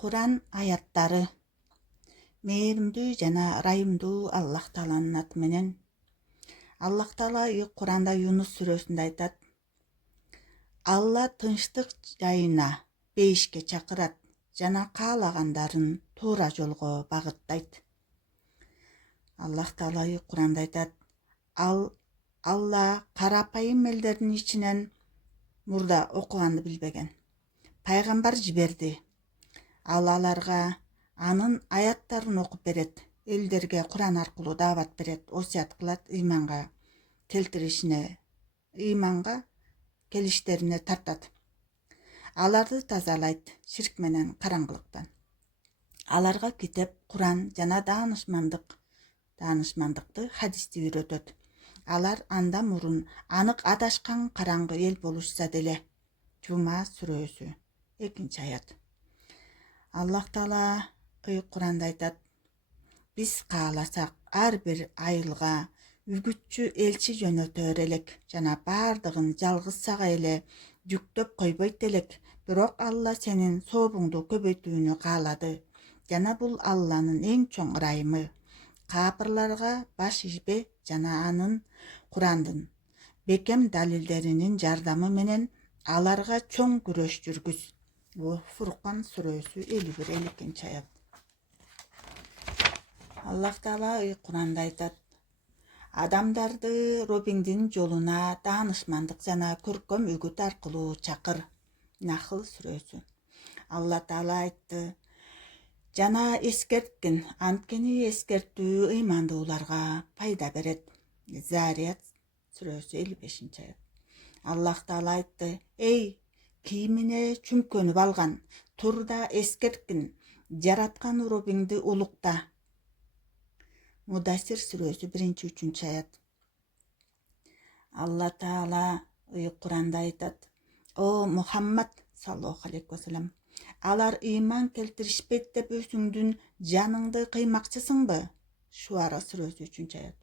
Kur'an ayatları mehrimdүү жана ырайымдуу Аллах Тааланын аты менен. Аллах Таала Кур'анда Юнус сүрөсүндө айтат: Алла тынчтык жайына бейишке чакырат жана каалагандарын туура жолго багыттайт. Аллах Таала Кур'анда айтат: Алла карапайым элдердин ичинен мурда окуганды билбеген пайгамбар жиберди. Ал аларга анын аяттарын окуп берет, элдерге Кур'ан аркылуу даават берет, осуят кылат, ыйманга келиштерине тартат. Аларды тазалайт ширк менен караңгылыктан. Аларга китеп, Кур'ан жана даанышмандыкты, хадисти үйрөтөт. Алар андан мурун анык адашкан караңгы эл болушса деле. Жума сүрөсү 2-аят. Аллах Таала Кур'анда айтат: Биз кааласак ар бир айылга үгүтчү элчи жөнөтөр элек жана бардыгын жалгыз эле жүктөп койбойт элек. Бирок Алла сенин сообуңду көбөйтүүнү каалады. Жана бул Алланын эң чоң ырайымы. Капырларга баш ийбе жана анын Кур'андын бекем далилдеринин жардамы менен аларга чоң күрөш жүргүз. Фуркан сүрөсү 51-52-аят. Аллах Таала Кур'анда айтат: Адамдарды Робиңдин жолуна даанышмандык жана көркөм үгүт аркылуу чакыр. Нахл сүрөсү. Алла Таала айтты: Жана эскерткин, анткени эскертүү ыймандууларга пайда берет. Зарият сүрөсү 55-аят. Аллах Таала айтты: Эй, кийимине чүмкөнүп алган, тур да эскерткин, жараткан Робиңди улукта. Мудасир сүрөсү 1-3-аят. Алла Таала Кур'анда айтат: О Мухаммад саллаллаху алейхи вассалам, алар ыйман келтиришпейт деп өзүңдүн жаныңды кыймакчысыңбы? Шуара сүрөсү 3-аят.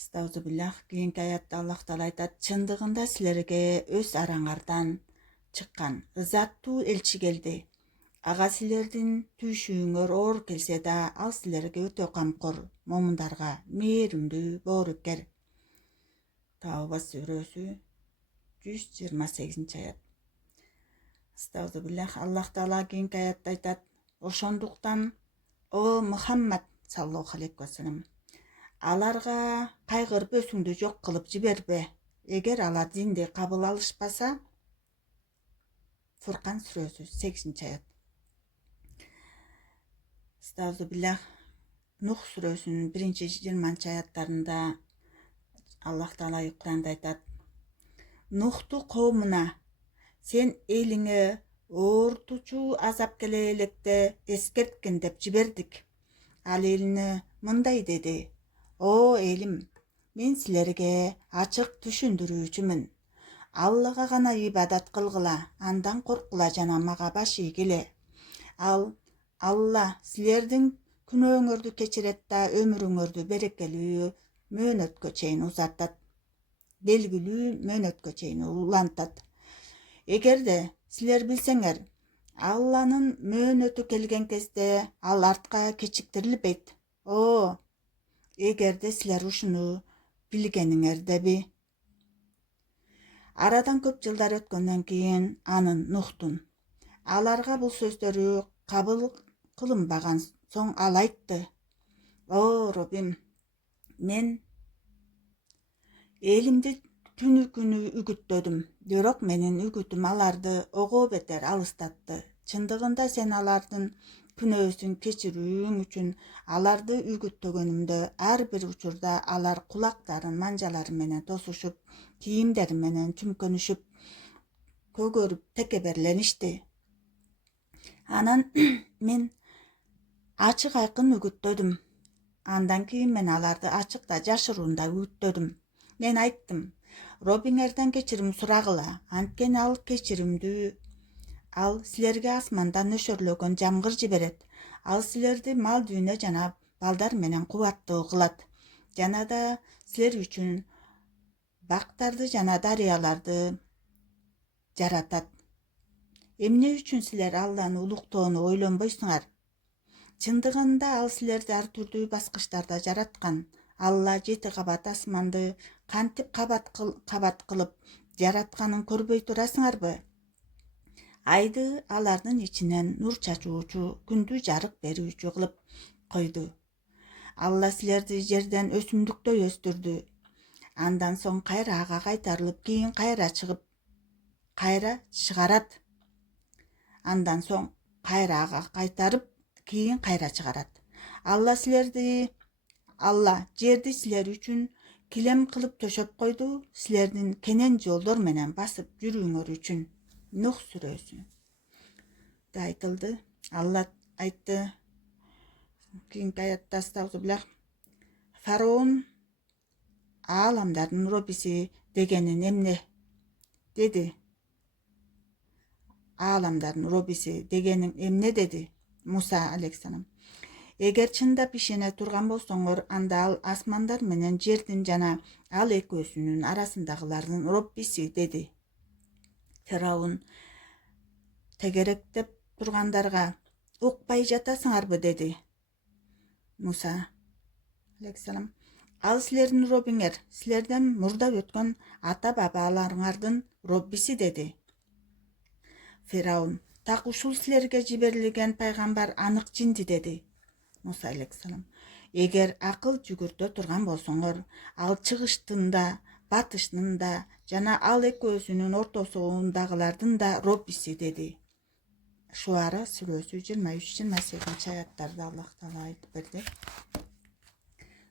Астагфируллах. Кийинки аятта Аллах Таала айтат: Чындыгында силерге өз араңардан чыккан ызаттуу элчи келди. Ага силердин түйшүүңөр оор келсе да, ал силерге өтө камкор, момундарга мээримдүү, боорукер. Тауба сүрөсү 128-аят. Астагфируллах. Аллах Таала кийинки аятта айтат: Ошондуктан, о Мухаммад саллаллаху алейхи вассалам, аларга кайгырып өзүңдү жок кылып жибербе. Эгер алар динди кабыл алышпаса. Фуркан сүрөсү 8-аят. Астагфируллах. Нух сүрөсүнүн 1-20-аяттарында Аллах Таала Кур'анда айтат: Нухту коомуна сен элиңе оортучу азап келе электе эскерткин деп жибердик. Ал элине мындай деди: О элим, мен силерге ачык түшүндүрүүчүмүн. Аллага гана ибадат кылгыла, андан коркула жана мага баш ийгиле. Алла силердин күнөөңөрдү кечирет да өмүрүңөрдү берекелүү мөөнөткө чейин узартат. Белгилүү мөөнөткө чейин улантат. Эгерде силер билсеңер, Алланын мөөнөтү келген кезде ал артка кечиктирилбейт. О, эгерде силер ушуну билгениңердеби? Арадан көп жылдар өткөндөн кийин анын Нухтун аларга бул сөздөрү кабыл кылынбаган соң ал айтты: О Робим, мен элимди күнү үгүттөдүм, бирок менин үгүтүм аларды ого бетер алыстатты. Чындыгында сен алардын күнөөсүн кечирүүң үчүн аларды үгүттөгөнүмдө ар бир учурда алар кулактарын манжалары менен тосушуп, кийимдери менен чүмкөнүшүп, көгөрүп, текеберленишти. Анан мен ачык айкын үгүттөдүм. Андан кийин мен аларды ачыкта, жашыруунда үгүттөдүм. Мен айттым: Робиңерден кечирим сурагыла, анткени ал кечиримдүү. Ал силерге асмандан нөшөрлөгөн жамгыр жиберет. Ал силерди мал дүйнө жана балдар менен кубаттуу кылат. Жана да силер үчүн бактарды жана дарыяларды жаратат. Эмне үчүн силер Алланы улуктоону ойлонбойсуңар? Чындыгында ал силерди ар түрдүү баскычтарда жараткан. Алла 7 кабат асманды кантип кабат кылып жаратканын көрбөй турасыңарбы? Айды алардын ичинен нур чачуучу, күндү жарык берүүчү кылып койду. Алла силерди жерден өсүмдүктөй өстүрдү. Андан соң кайра ага кайтарылып, кийин кайра чыгарат. Андан соң кайра ага кайтарып, кийин кайра чыгарат. Алла жерди силер үчүн килем кылып төшөп койду, силердин кенен жолдор менен басып жүрүүңөр үчүн. Нух сүрөсү да айтылды. Алла айтты кийинки аятта астагфируллах. Фараон ааламдардын робиси дегенин эмне деди? Ааламдардын робиси дегенин эмне деди? Муса алейхиссалам. Эгер чындап ишене турган болсоңор, анда ал асмандар менен жердин жана ал экөөсүнүн арасындагылардын роббиси деди. Фараон тегеректеп тургандарга укпай жатасыңарбы деди. Муса алейхиссалам. Ал силердин роббиңер, силерден мурда өткөн ата бабаларыңардын роббиси деди. Фараон так ушул силерге жиберилген пайгамбар анык жинди деди. Муса алейхиссалам. Эгер акыл жүгүртө турган болсоңор, ал чыгыштын да, батыштын да жана ал экөөсүнүн ортосундагылардын да роббиси деди. Шуара сүрөсү 23-28 аяттарда Аллах Таала айтып берди.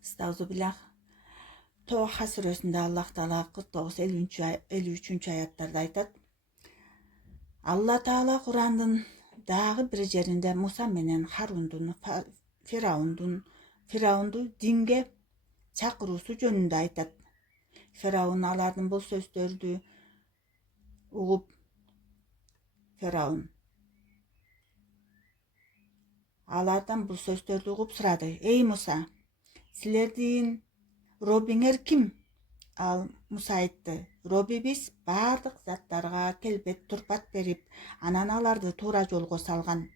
Стаузубилlah. Тоха сүрөсүндө Аллах Таала 49-53 аяттарда айтат. Алла Таала Курандын дагы бир жеринде Муса менен Харундун Фираундун динге чакыруусу жөнүндө айтат. Фираун алардын бул сөздөрдү угуп, сурады. Эй Муса, силердин роббиңер ким? Ал Муса айтты. Роббибиз бардык заттарга келбет турпат берип, анан аларды туура жолго салган.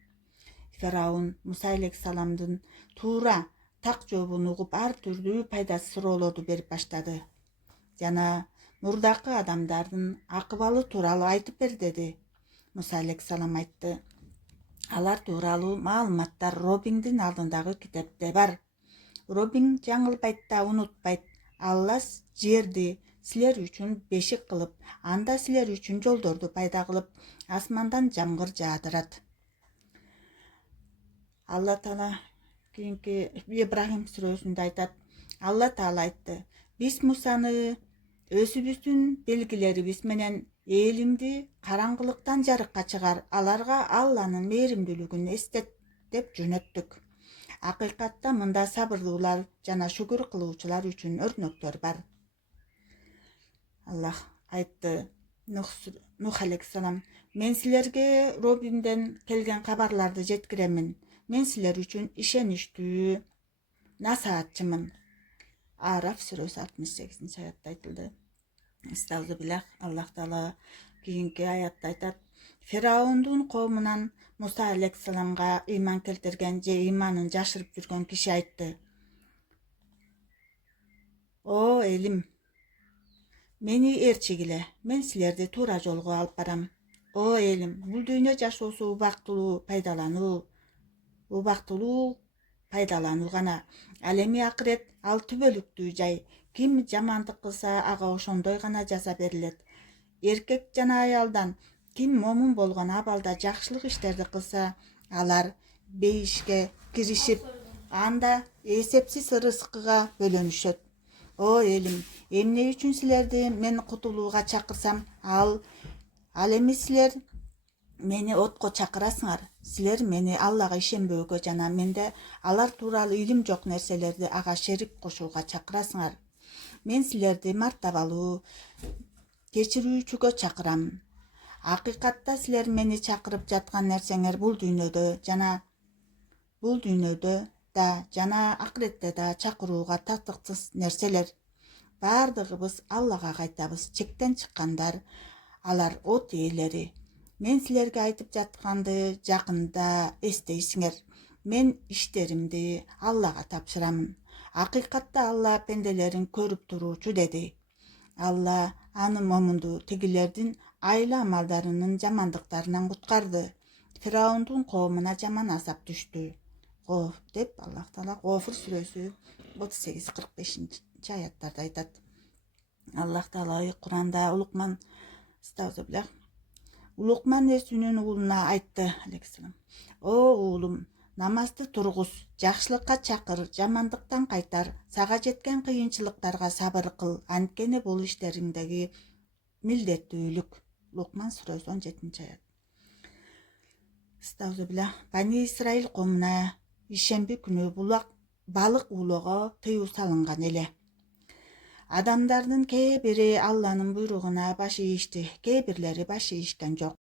Фараон Муса алейхиссаламдын туура так жообун угуп ар түрдүү пайдасыз суроолорду берип баштады. Жана мурдакы адамдардын акыбалы тууралуу айтып бер деди. Муса алейхиссалам айтты. Алар тууралуу маалыматтар роббиңдин алдындагы китепте бар. Роббиң жаңылбайт да унутпайт. Алла жерди силер үчүн бешик кылып, анда силер үчүн жолдорду пайда кылып, асмандан жамгыр жаадырат. Алла Таала кийинки Ибрахим сүрөсүндө айтат. Алла Таала айтты. Биз Мусаны өзүбүздүн белгилерибиз менен элимди караңгылыктан жарыкка чыгар, аларга Алланын мээримдүүлүгүн эстет деп жөнөттүк. Акыйкатта мында сабырлуулар жана шүгүр кылуучулар үчүн өрнөктөр бар. Аллах айтты. Нух алейхиссалам. Мен силерге Роббимден келген кабарларды жеткиремин. Мен силер үчүн ишеничтүү насаатчымын. Араф сүрөсү 68 аятта айтылды. Estağfirullah. Аллах Таала кийинки аятта айтат. Фираундун коомунан Муса алейхиссаламга ыйман келтирген же ыйманын жашырып жүргөн киши айтты. О элим, мени ээрчигиле, мен силерди туура жолго алып барам. О элим, бул дүйнө жашоосу убактылуу пайдалануу гана. Ал эми акырет ал түбөлүктүү жай. Ким жамандык кылса, ага ошондой гана жаза берилет. Эркек жана аялдан ким момун болгон абалда жакшылык иштерди кылса, алар бейишке киришип, анда эсепсиз рызкыга бөлөнүшөт. О элим, эмне үчүн силерди мен кутулууга чакырсам, ал эми силер мени отко чакырасыңар. Силер мени Аллага ишенбөөгө жана менде алар тууралуу илим жок нерселерди ага шерик кошууга чакырасыңар. Мен силерди мартабалуу кечирүүчүгө чакырам. Акыйкатта силер мени чакырып жаткан нерсеңер бул дүйнөдө да жана акыретте да чакырууга татыксыз нерселер. Бардыгыбыз Аллага кайтабыз. Чектен чыккандар, алар от ээлери. Мен силерге айтып жатканды жакында эстейсиңер. Мен иштеримди Аллага тапшырамын. Акыйкатта Алла пенделерин көрүп туруучу деди. Алла аны момунду тигилердин айла амалдарынын жамандыктарынан куткарды. Фираундун коомуна жаман азап түштү. Деп Аллах Таала Гофур сүрөсү 38-45 аяттарда айтат. Аллах Таала Куранда Лукман Эсүнүн уулуна айтты, алейхиссалам. О уулум, намазды тургуз, жакшылыкка чакыр, жамандыктан кайтар, сага жеткен кыйынчылыктарга сабыр кыл, анткени бул иштериңдеги милдеттүүлүк. Лукман сүрөсү 17 аят. Бани Исраил коомуна ишемби күнү балык уулоого тыюу салынган эле. Адамдардын кээ бири Алланын буйругуна баш ийишти, кээ бирлери баш ийишкен жок.